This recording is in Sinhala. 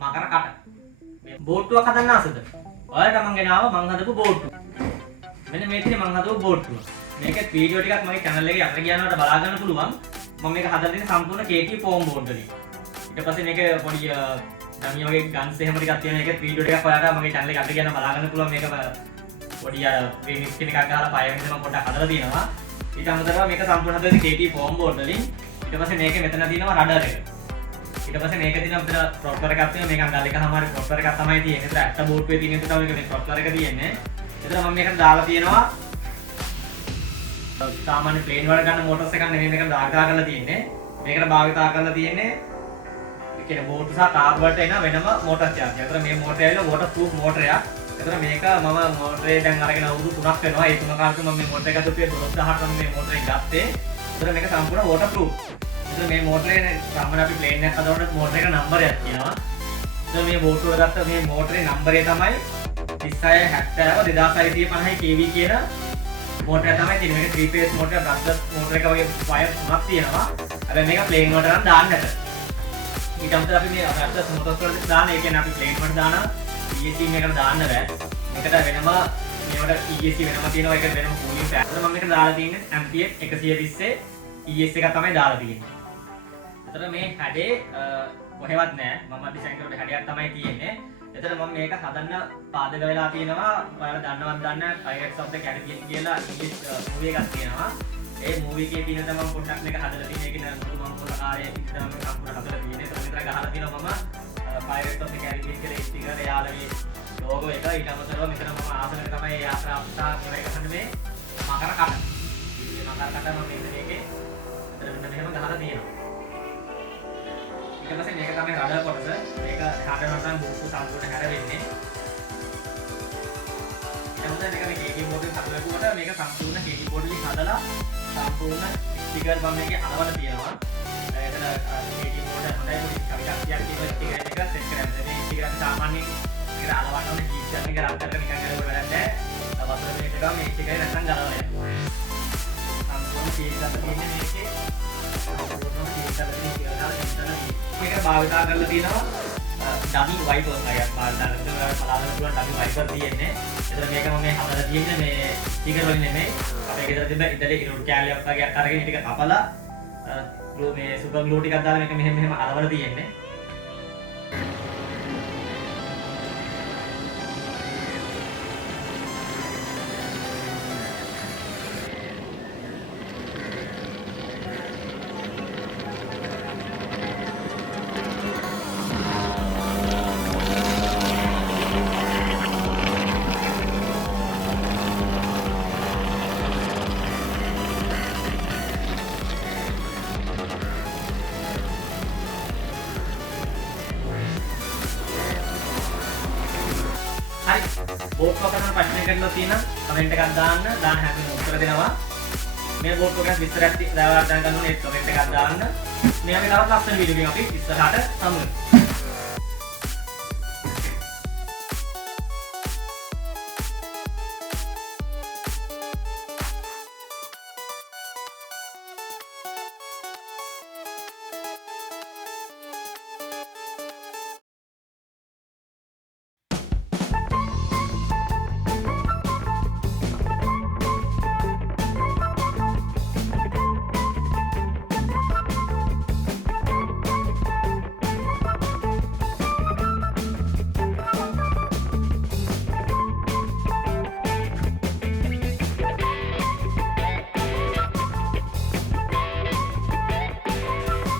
මකර කට. මේ බෝට්ටුවක් හදන්න ආසද? ඔයාලට මම ගෙනාව මං හදපු බෝට්ටුව. මෙන්න මේ තියෙන මං හදපු බෝට්ටුව. මේකේ වීඩියෝ ටිකක් මගේ channel එකේ යට ගියානට බලා ගන්න පුළුවන්. මම මේක හදලා තියෙන සම්පූර්ණ KT foam board වලින්. ඊට පස්සේ මේක පොඩි ඩමි වගේ ගන්ස් එහෙම ටිකක් තියෙන එකේ වීඩියෝ ටිකක් ඔයාලට මගේ channel එකේ යට ගියාන බලා ගන්න පුළුවන්. මේක පොඩි ප්‍රේමිස් කෙනෙක් ගහලා පය වෙනද මම පොඩ්ඩක් හදලා තියෙනවා. ඊට අමතරව මේක සම්පූර්ණ හදලා KT foam board වලින්. ඊට පස්සේ මේකේ මෙතන තියෙනවා රඩර් එක. ඊට පස්සේ මේක තියෙනවා මෙතන ප්‍රොප්ලර් එකක් තියෙනවා. මේක අඟල් එකමාරි ප්‍රොප්ලර් එකක් තමයි තියෙන්නේ. ඒතර ඇත්ත බෝට්ටුවේ තියෙන එක තමයි මේ ප්‍රොප්ලර් එක තියෙන්නේ. ඒතර මම මේකට දාලා තියෙනවා සාමාන්‍ය ප්ලේන් වල ගන්න මෝටර්ස් එකක් නෙමෙයි මේකට දාගා කරලා තියෙන්නේ. මේකට භාවිතා කරලා තියෙන්නේ කියන බෝට් සහ කාර් වලට එන වෙනම මෝටර් charge. ඒතර මේ මෝටරය ඇවිල්ලා water proof මෝටරයක්. ඒතර මේක මම මෝටරේ දැන් අරගෙන අවුරුදු 3ක් වෙනවා. ඒ 3 කාලෙක මම මේ මෝටර එක දුපේ 12000ක් මම මේ මෝටර එක ගත්තේ. ඒතර මේක සම්පූර්ණ water proof. ඒතර මේ මෝටරේ සාමාන්‍ය අපි ප්ලේන් එකක් හදනකොට මෝටර එක නම්බරයක් තියෙනවා. ඒතර මේ බෝට් වල ගත්ත මේ මෝටරේ නම්බරය තමයි 3670 2650 kV කියන මෝටරය තමයි තියෙන්නේ. මේක 3 phase මෝටරයක් බ්‍රස්ලස් මෝටර එක වගේ වයර් තුනක් තියෙනවා. හැබැයි මේක ප්ලේන් වලට නම් දාන්න නැත. ඊට අමතරව අපි මේ බ්‍රස්ලස් මෝටර්ස් වලට දාන ඒ කියන්නේ අපි ප්ලේන් වලට දාන ESC එකකට දාන්න බෑ. මේකට වෙනම මේවට ESC වෙනම තියෙනවා. ඒක වෙනම කූලින් ෆෑක්ටර්. මම මේක දාලා තියෙන්නේ ඇම්පියර් 120 ES එක තමයි දාලා තියෙන්නේ. එතන මේ හැඩේ කොහෙවත් නෑ. මම ඩිසයින් කරපු හැඩයක් තමයි තියෙන්නේ. එතන මම මේක හදන්න පාදක වෙලා තියෙනවා. ඔයාලා දන්නවද දන්නේ Pirates of the Caribbean කියලා ඉංග්‍රීසි මූවි එකක් තියෙනවා. ඒ මූවි එකේ තියෙන තමයි පොඩ්ඩක් මේක හදලා තියෙන එක නේද මම පොඩකාරයේ ඉඳන් මම සම්පූර්ණ හදලා තියෙන්නේ. ඒක විතර ගහලා තියෙනවා මම Pirates of the Caribbean කියලා ස්ටිකර් එයාලගේ ලෝගෝ එක. ඊට අමතරව මෙතන මම ආසනෙක තමයි යාත්‍රා අප්තා මේක හදන්නේ මේ මකර කට. මේ මකර කට මම මෙන්න මේකේ මෙතන මෙහෙම ගහලා තියෙනවා. ඊට පස්සේ මේක තමයි රඩර් කොටස. මේක හදනකොට බුක්කු සම්පූර්ණ හැරෙන්නේ. ඊට පස්සේ මේක මේ KT board එක හදලාකොට මේක සම්පූර්ණ KT board එකකින් හදලා සම්පූර්ණ ස්ටිකර් මම මේකේ අලවලා තියෙනවා. එතන KT board එක හොඳයි පොඩි කවියක් තියෙන ස්ටිකර් එක සෙට් කරගන්න. මේ ස්ටිකර් එක සාමාන්‍යයෙන් මේක අලවන්න ඕනේ ජීප්ෂන් එක රත් කරලා නිකන් කරලා වැඩක් නැහැ. වතුර මේක ගම මේ ස්ටිකර් එක නැත්තම් ගලවලා යනවා. සම්පූර්ණ සීල් කරලා තියෙන්නේ මේකේ. සම්පූර්ණ සීල් කරලා තියෙන කියලා මේක භාවිතා කරලා තියෙනවා ඩමි වයිපර්ස් එකක් භාවිතා කරලා පලාදන පුළුවන් ඩමි වයිපර් තියෙන්නේ. ඒතර මේක මම මේ හදලා තියෙන්නේ මේ ස්ටිකර් වලින් නෙමෙයි. අපේ ගෙදර තිබ්බ ඉතලේ ඉරුට් කෑල්ලක් වගේ අරගෙන ටික කපලා ග්ලූ මේ සුපර් ග්ලූ ටිකක් දාලා මේක මෙහෙම අලවලා තියෙන්නේ. හරි බෝට් එක කරන ප්‍රශ්න කරලා තියෙන කමෙන්ට් එකක් දාන්න හැමෝම උත්තර දෙනවා. මේ බෝට් එක ගැන විස්තරයක් දාලා ගන්න ඕනේ ඒ කමෙන්ට් එකක් දාන්න. මේ අපි තවත් ලස්සන වීඩියෝ එකක් අපි ඉස්සරහට සමුගමු.